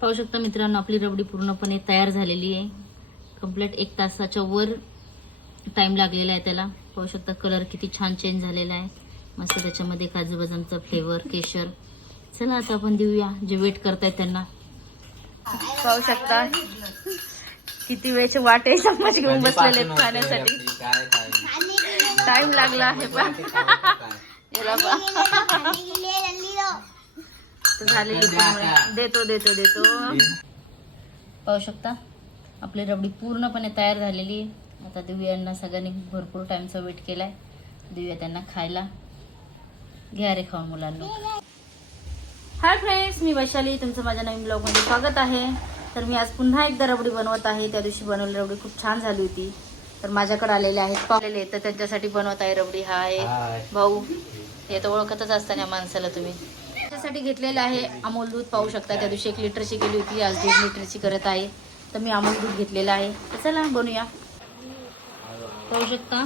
पाहू शकता मित्रांनो आपली रबडी पूर्णपणे तयार झालेली आहे. कंप्लीट एक तासाच्या वर टाइम लागलेला आहे त्याला. पाहू शकता कलर किती छान चेंज झालेला आहे. मस्त त्याच्यामध्ये काजू बदामचा फ्लेवर केशर. चला आता आपण देऊया जे वेट करतायत त्यांना. पाहू शकता किती वेळचे वाटे चम्मच घेऊन बसलेले आहेत खाण्यासाठी टाइम लागला आहे पण झालेली देतो देतो देतो. पाहू शकता आपली रबडी पूर्णपणे तयार झालेली आता देऊया यांना सगळ्यांनी भरपूर टाइमचा वेट केलाय. देऊया त्यांना खायला. घ्या रे खाऊन मुलांना. हाय फ्रेंड्स मी वैशाली. तुमचं माझ्या नवीन ब्लॉगमध्ये स्वागत आहे. तर मी आज पुन्हा एकदा रबडी बनवत आहे. त्या दिवशी बनवलेली रबडी खूप छान झाली होती. तर माझ्याकडे आलेले आहेत पावलेले तर त्यांच्यासाठी बनवत आहे रबडी. हा आहे भाऊ हे तर ओळखतच असताना माणसाला तुम्ही. त्याच्यासाठी घेतलेलं आहे. अमोल दूध पाहू शकता त्या दिवशी एक लिटरची केली होती आज दीड लिटरची करत आहे. तर मी अमोल दूध घेतलेलं आहे. तर चला बनूया. पाहू शकता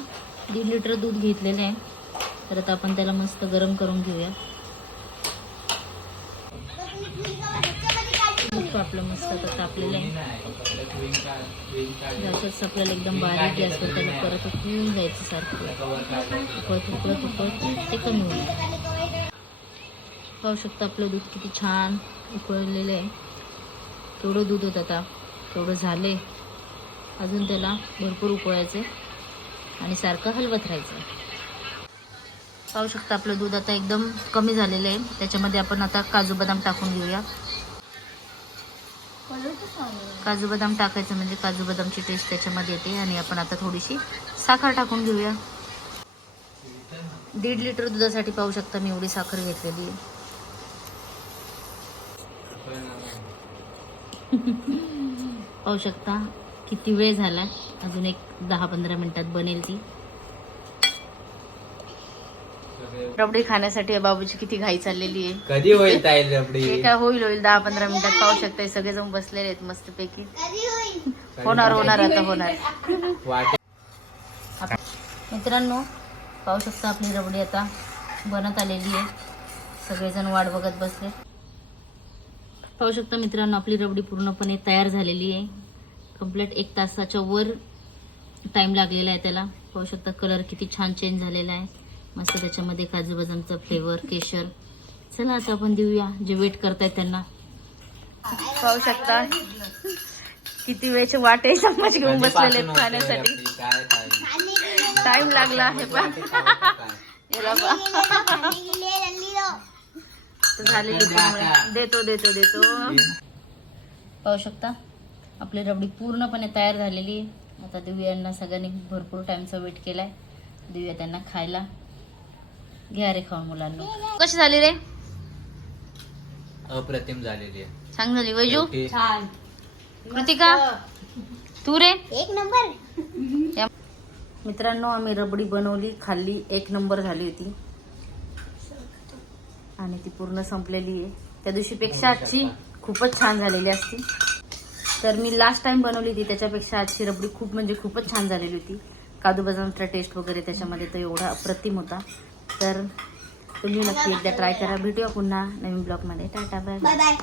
दीड लिटर दूध घेतलेलं आहे. तर आता आपण त्याला मस्त गरम करून घेऊया. दूध आपलं मस्त आता तापलेलं आहे. गॅसच आपल्याला एकदम बारीक गॅसवर त्याला परत उकळून जायचं सारखं. उकळत उकळत उकळत ते कमी होईल. पाहू शकता आपलं दूध किती छान उकळलेलं आहे. केवढं दूध होतं आता. केवढं झाले अजून त्याला भरपूर उकळायचं आहे आणि सारखं हलवत राहायचं पाहू शकता आपलं दूध आता एकदम कमी झालेलं आहे. त्याच्यामध्ये आपण आता काजू बदाम टाकून घेऊया. काजू बदाम टाकायचं म्हणजे काजू बदामची टेस्ट त्याच्यामध्ये येते आणि आपण आता थोडीशी साखर टाकून घेऊया. दीड लिटर दुधासाठी पाहू शकता मी एवढी साखर घेतलेली आहे. पाहू शकता किती वेळ झाला. अजून एक दहा पंधरा मिनिटात बनेल ती. रबडी खाण्यासाठी बाबूची किती घाई चाललेली आहे. कधी होईल रबडी? हे काय होईल होईल दहा पंधरा मिनिटात पाहू शकता सगळेजण बसलेले आहेत मस्तपैकी. होणार होणार आता होणार. मित्रांनो पाहू शकता आपली रबडी आता बनत आलेली आहे. सगळेजण वाट बघत बसले. पाहू शकता मित्रांनो आपली रबडी पूर्णपणे तयार झालेली आहे. कंप्लीट एक तासाच्या वर टाइम लागलेला आहे त्याला. पाहू शकता कलर किती छान चेंज झालेला आहे. मस्त त्याच्यामध्ये काजू बदामचा फ्लेवर केशर. चला आता आपण देऊया जे वेट करतायत त्यांना. पाहू शकता. किती वेळचे वाटे चम्मच घेऊन बसलेले आहेत खाण्यासाठी टाइम लागला आहे पण झालेली देतो देतो देतो. पाहू शकता. आपली रबडी पूर्णपणे तयार झालेली आहे. आता देऊया यांना सगळ्यांनी भरपूर टाइमचा वेट केलाय. देऊया त्यांना खायला. घ्या रे खाऊन मुलांना. कशी झाली रे? अप्रतिम झालेली आहे. सांग झाली. वैजू? शेवटी कृतिका? तू रे? एक नंबर. मित्रांनो आम्ही रबडी बनवली खाल्ली. एक नंबर झाली होती. आणि ती पूर्ण संपलेली आहे. त्या दिवशीपेक्षा आजची खूपच छान झालेली असती. तर मी लास्ट टाइम बनवली होती त्याच्यापेक्षा आजची रबडी खूप म्हणजे खूपच छान झालेली होती. काजू बदामचा टेस्ट वगैरे त्याच्यामध्ये तो एवढा अप्रतिम होता. तर तुम्ही नक्की एकदा ट्राय करा. भेटूया पुन्हा नवीन ब्लॉगमध्ये टाटा बाय बाय